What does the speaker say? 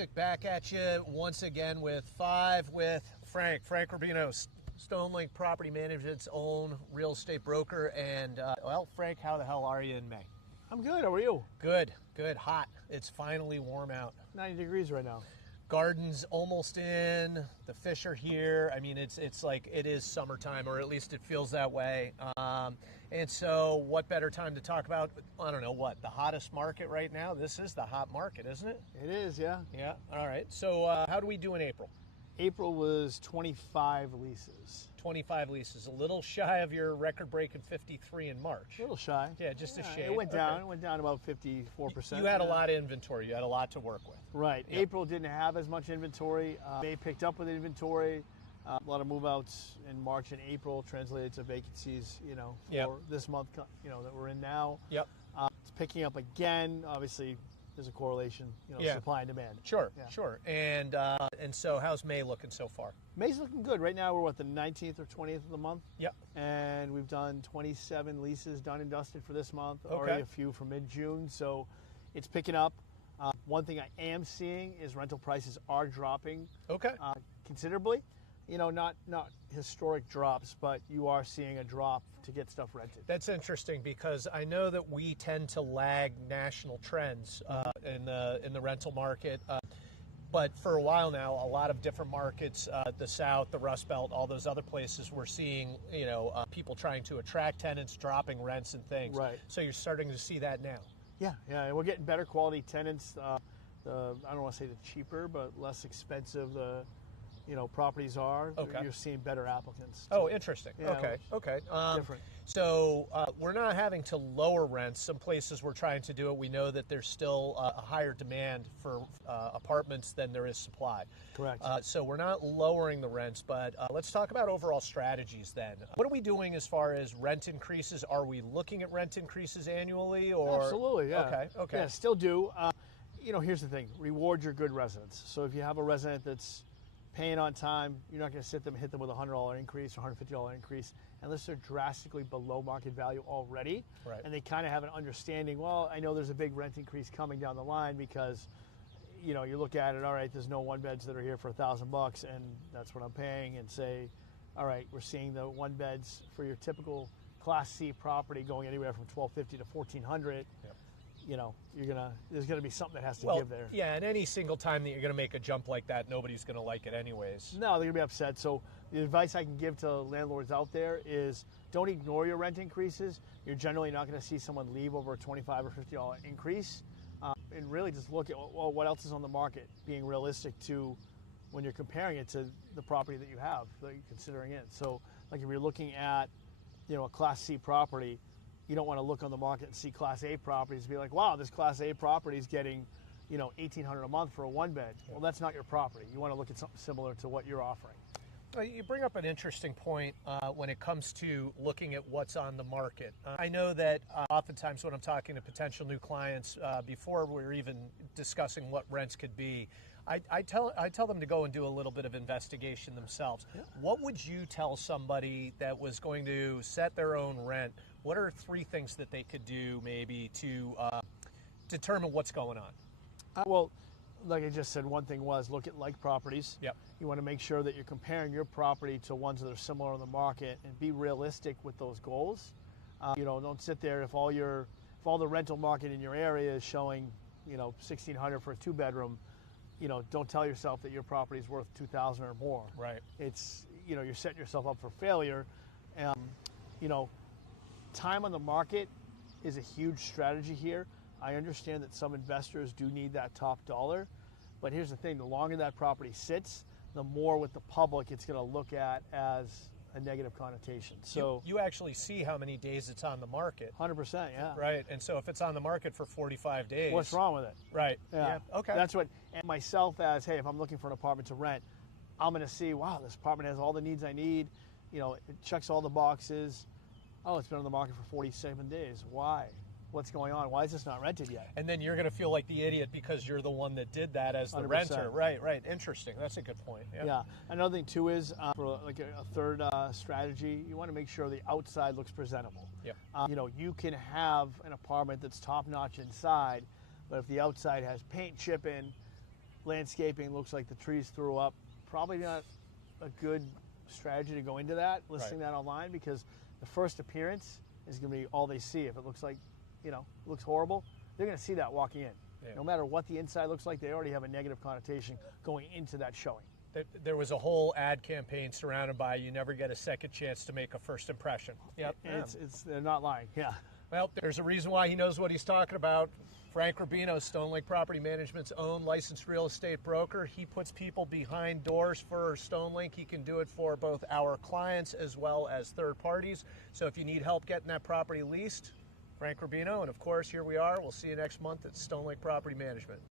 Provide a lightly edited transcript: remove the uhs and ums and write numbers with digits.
Classic back at you once again with Frank Rubino, Stonelink Property Management's own real estate broker. And, well, Frank, how the hell are you in May? I'm good. How are you? Good. Hot. It's finally warm out. 90 degrees right now. Garden's almost in. The fish are here. I mean, it's like it is summertime, or at least it feels that way. And so what better time to talk about, I don't know, what, the hottest market right now? This is the hot market, isn't it? It is, yeah. Yeah. All right. So how do we do in April? April was 25 leases. 25 leases, a little shy of your record-breaking 53 in March. A little shy. Yeah, just a shade. It went down. Okay. It went down about 54%. You had a lot of inventory. You had a lot to work with. Right. Yep. April didn't have as much inventory. May picked up with inventory. A lot of move-outs in March and April translated to vacancies, for this month, that we're in now. Yep. It's picking up again. Obviously, there's a correlation, supply and demand. Sure. And so how's May looking so far? May's looking good. Right now, we're the 19th or 20th of the month. Yep. And we've done 27 leases done and dusted for this month. Okay. Already a few for mid-June, so it's picking up. One thing I am seeing is rental prices are dropping. Okay. Considerably. Not historic drops, but you are seeing a drop to get stuff rented. That's interesting because I know that we tend to lag national trends in the rental market. But for a while now, a lot of different markets, the South, the Rust Belt, all those other places, we're seeing, people trying to attract tenants, dropping rents and things. Right. So you're starting to see that now. Yeah, and we're getting better quality tenants. I don't want to say the cheaper, but less expensive the properties are. Okay. You're seeing better applicants. Oh, interesting. Yeah, Okay. Different. So we're not having to lower rents. Some places we're trying to do it. We know that there's still a higher demand for apartments than there is supply. Correct. So we're not lowering the rents, but let's talk about overall strategies then. What are we doing as far as rent increases? Are we looking at rent increases annually? Or Absolutely, yeah. Okay. Yeah, still do. Here's the thing. Reward your good residents. So if you have a resident that's paying on time, you're not going to hit them with a $100 increase or $150 increase unless they're drastically below market value already. Right. And they kind of have an understanding, well, I know there's a big rent increase coming down the line because, you look at it, all right, there's no one beds that are here for $1,000 and that's what I'm paying, and say, all right, we're seeing the one beds for your typical Class C property going anywhere from $1,250 to $1,400. Yep. There's going to be something that has to give there. Yeah, and any single time that you're going to make a jump like that, nobody's going to like it anyways. No, they're going to be upset. So the advice I can give to landlords out there is don't ignore your rent increases. You're generally not going to see someone leave over a $25 or $50 increase. And really just look at, well, what else is on the market, being realistic to when you're comparing it to the property that you have, that you're considering it. So like if you're looking at, a Class C property, you don't want to look on the market and see Class A properties and be like, wow, this Class A property is getting, $1,800 a month for a one bed. Yeah. Well, that's not your property. You want to look at something similar to what you're offering. You bring up an interesting point when it comes to looking at what's on the market. I know that oftentimes when I'm talking to potential new clients, before we're even discussing what rents could be, I tell them to go and do a little bit of investigation themselves. Yeah. What would you tell somebody that was going to set their own rent? What are 3 things that they could do maybe to determine what's going on? Well, like I just said, one thing was look at like properties. Yep. You want to make sure that you're comparing your property to ones that are similar on the market and be realistic with those goals. Don't sit there if all the rental market in your area is showing, $1,600 for a 2-bedroom. Don't tell yourself that your property is worth $2,000 or more. Right. It's you're setting yourself up for failure. Time on the market is a huge strategy here. I understand that some investors do need that top dollar, but here's the thing, the longer that property sits, the more with the public it's going to look at as a negative connotation. So you actually see how many days it's on the market. 100%, yeah. Right, and so if it's on the market for 45 days... What's wrong with it? Right, yeah. Okay. That's what, and myself as, hey, if I'm looking for an apartment to rent, I'm going to see, wow, this apartment has all the needs I need, it checks all the boxes. Oh, it's been on the market for 47 days. Why? What's going on? Why is this not rented yet? And then you're going to feel like the idiot because you're the one that did that as the 100%. renter. Right. Interesting. That's a good point. Yeah. Another thing too is for like a third strategy, you want to make sure the outside looks presentable. Yep. You can have an apartment that's top notch inside, but if the outside has paint chipping, landscaping looks like the trees threw up. Probably not a good strategy to go into that, listing that online, because the first appearance is going to be all they see. If it looks like, looks horrible, they're going to see that walking in. Yeah. No matter what the inside looks like, they already have a negative connotation going into that showing. There was a whole ad campaign surrounded by you never get a second chance to make a first impression. Yep. They're not lying. Yeah. Well, there's a reason why he knows what he's talking about. Frank Rubino, Stonelink Property Management's own licensed real estate broker. He puts people behind doors for Stonelink. He can do it for both our clients as well as third parties. So if you need help getting that property leased, Frank Rubino. And of course, here we are. We'll see you next month at Stonelink Property Management.